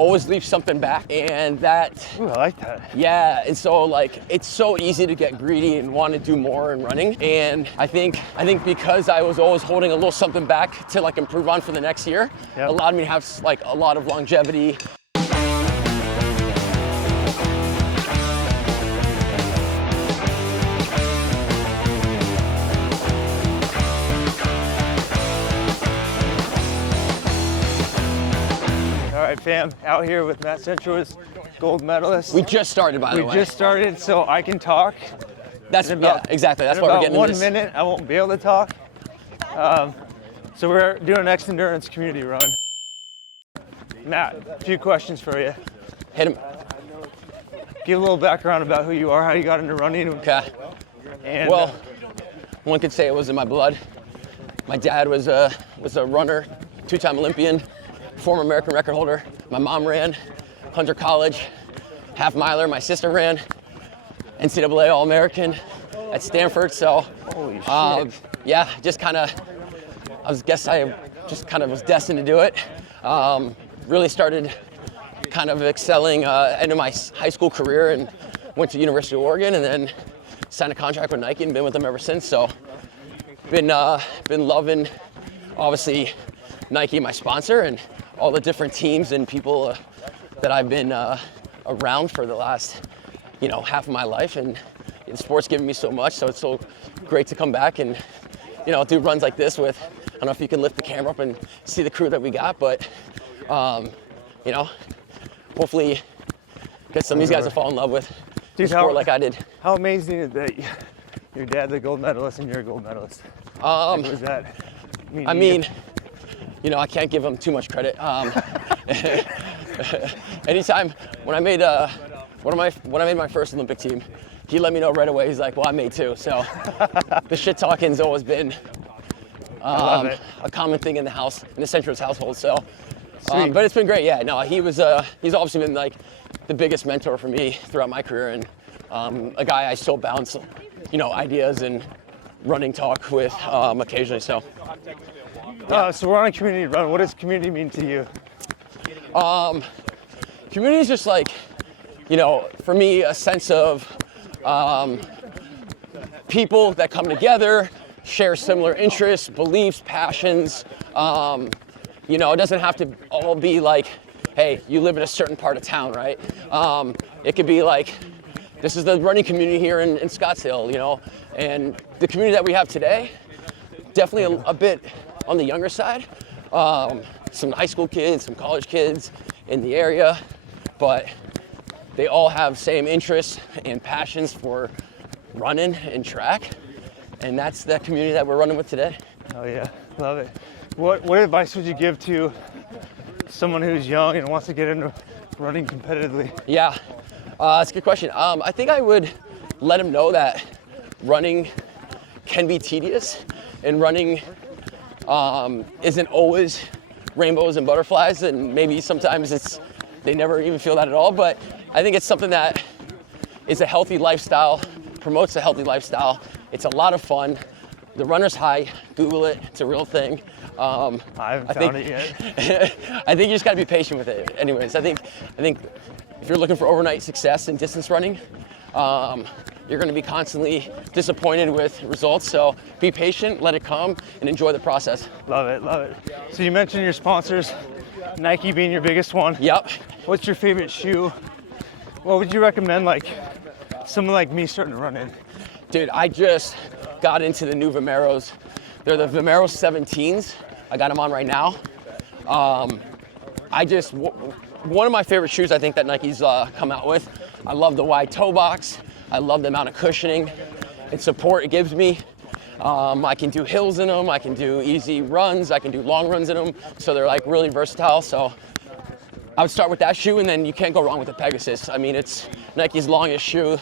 always leave something back, and that. Ooh, I like that. Yeah, and so like it's so easy to get greedy and want to do more in running, and I think because I was always holding a little something back to like improve on for the next year, allowed me to have like a lot of longevity. All right, fam, out here with Matt Centrowitz, gold medalist. We just started, by the way. We just started, so I can talk. Yeah, exactly. That's why we're getting into this. In about 1 minute, I won't be able to talk. So we're doing an X-Endurance community run. Matt, a few questions for you. Hit him. Give a little background about who you are, how you got into running. Okay. And, well, one could say it was in my blood. My dad was a runner, 2-time Olympian, former American record holder. My mom ran Hunter College, half miler. My sister ran NCAA All-American at Stanford. So, holy shit. Yeah, I just kind of was destined to do it. Really started kind of excelling into my high school career and went to University of Oregon, and then signed a contract with Nike and been with them ever since. So, been loving, obviously, Nike, my sponsor, and all the different teams and people that I've been around for the last, half of my life. And the sport's given me so much, so it's so great to come back and, do runs like this with, I don't know if you can lift the camera up and see the crew that we got, but, hopefully get some of these guys to fall in love with the sport like I did. How amazing is that your dad's a gold medalist and you're a gold medalist? What does that mean? I mean, I can't give him too much credit. Anytime when I made my first Olympic team, he let me know right away. He's like, "Well, I made two." So the shit talking's always been a common thing in the Centrowitz household. So, but it's been great. Yeah, no, he's obviously been like the biggest mentor for me throughout my career, and a guy I still bounce, ideas and running talk with occasionally. So. Yeah. So we're on a community run. What does community mean to you? Community is just like, for me, a sense of people that come together, share similar interests, beliefs, passions. It doesn't have to all be like, hey, you live in a certain part of town, right? It could be like, this is the running community here in Scottsdale, and the community that we have today, definitely a bit on the younger side. Some high school kids, some college kids in the area, but they all have same interests and passions for running and track, and that's the community that we're running with today. Oh yeah, love it. What advice would you give to someone who's young and wants to get into running competitively? Yeah, that's a good question. I think I would let them know that running can be tedious, and running isn't always rainbows and butterflies, and maybe sometimes they never even feel that at all. But I think it's something that is a healthy lifestyle, promotes a healthy lifestyle. It's a lot of fun. The runner's high, Google it, it's a real thing. I haven't found it yet. I think you just gotta be patient with it. Anyways, I think if you're looking for overnight success in distance running, you're gonna be constantly disappointed with results. So be patient, let it come, and enjoy the process. Love it, love it. So you mentioned your sponsors, Nike being your biggest one. Yep. What's your favorite shoe? What would you recommend, like someone like me starting to run in? Dude, I just got into the new Vomeros. They're the Vomero 17s. I got them on right now. One of my favorite shoes I think that Nike's come out with. I love the wide toe box. I love the amount of cushioning and support it gives me. I can do hills in them. I can do easy runs. I can do long runs in them. So they're like really versatile. So I would start with that shoe, and then you can't go wrong with the Pegasus. I mean, it's Nike's longest shoe.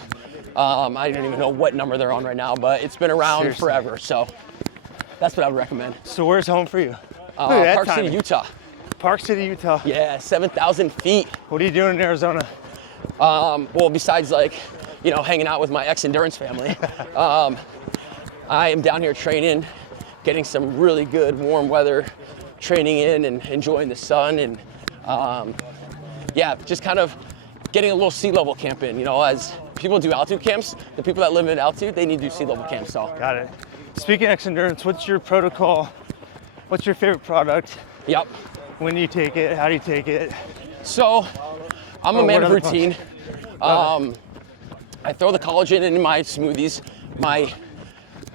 I don't even know what number they're on right now, but it's been around forever. So that's what I would recommend. So where's home for you? Park City, Utah. Park City, Utah. Yeah, 7,000 feet. What are you doing in Arizona? Well, besides hanging out with my X-Endurance family, I am down here training, getting some really good warm weather training in and enjoying the sun. And yeah, just kind of getting a little sea level camp in. You know, as people do altitude camps, the people that live in altitude, they need to do sea level camps. So. Got it. Speaking of endurance, what's your protocol? What's your favorite product? Yep. When do you take it? How do you take it? So, I'm a man of routine. I throw the collagen in my smoothies, my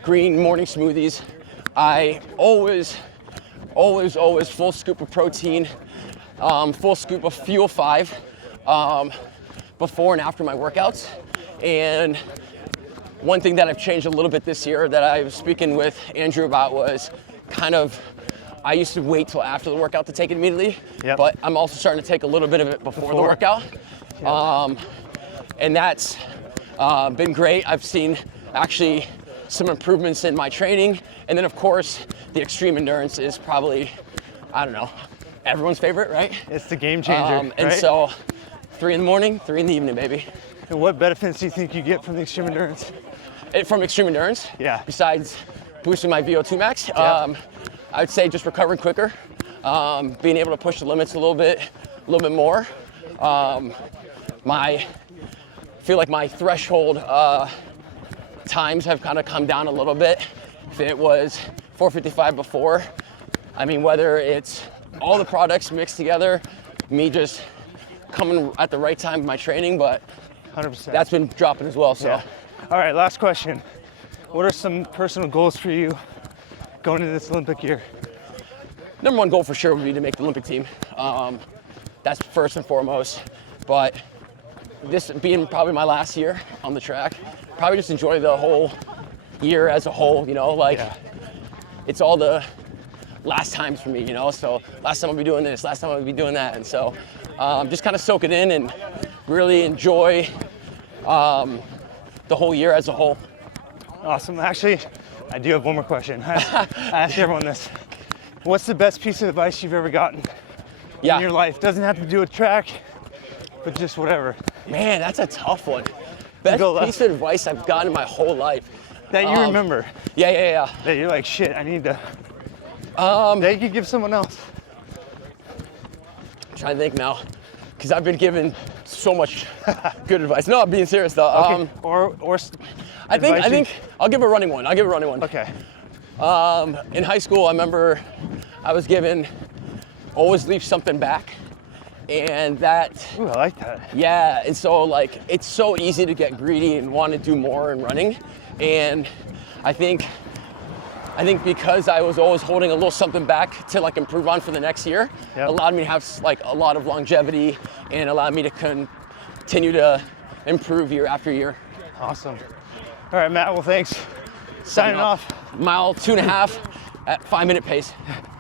green morning smoothies. I always full scoop of protein, full scoop of Fuel 5 before and after my workouts. And one thing that I've changed a little bit this year that I was speaking with Andrew about was kind of, I used to wait till after the workout to take it immediately, but I'm also starting to take a little bit of it before the workout. And that's been great. I've seen actually some improvements in my training. And then of course, the extreme endurance is probably, I don't know, everyone's favorite, right? It's the game changer, And right? so 3 in the morning, 3 in the evening, baby. And what benefits do you think you get from the extreme endurance? From extreme endurance? Yeah. Besides boosting my VO2 max, I would say just recovering quicker, being able to push the limits a little bit more. I feel like my threshold times have kind of come down a little bit. If it was 4:55 before, I mean, whether it's all the products mixed together, me just coming at the right time in my training, but 100%. that's been dropping as well, so. Yeah. All right, last question. What are some personal goals for you going into this Olympic year? Number one goal for sure would be to make the Olympic team. That's first and foremost. But this being probably my last year on the track, probably just enjoy the whole year as a whole, you know, like it's all the last times for me, you know, so last time I'll be doing this, last time I'll be doing that. And so just kind of soak it in and really enjoy the whole year as a whole. Awesome. Actually, I do have one more question. I ask everyone this. What's the best piece of advice you've ever gotten in your life? Doesn't have to do with track, but just whatever. Man, that's a tough one. Best piece of advice I've gotten in my whole life. That you remember. Yeah. That you're like, shit, I need to. That you could give someone else. I'm trying to think now, because I've been given so much good advice. No, I'm being serious though. Okay. I think I'll give a running one. Okay. In high school, I remember I was given always leave something back, and that. Ooh, I like that. Yeah, and so like it's so easy to get greedy and want to do more in running, and I think because I was always holding a little something back to like improve on for the next year, allowed me to have like a lot of longevity and allowed me to continue to improve year after year. Awesome. All right, Matt, well, thanks. Signing off. Mile 2.5 at 5-minute pace.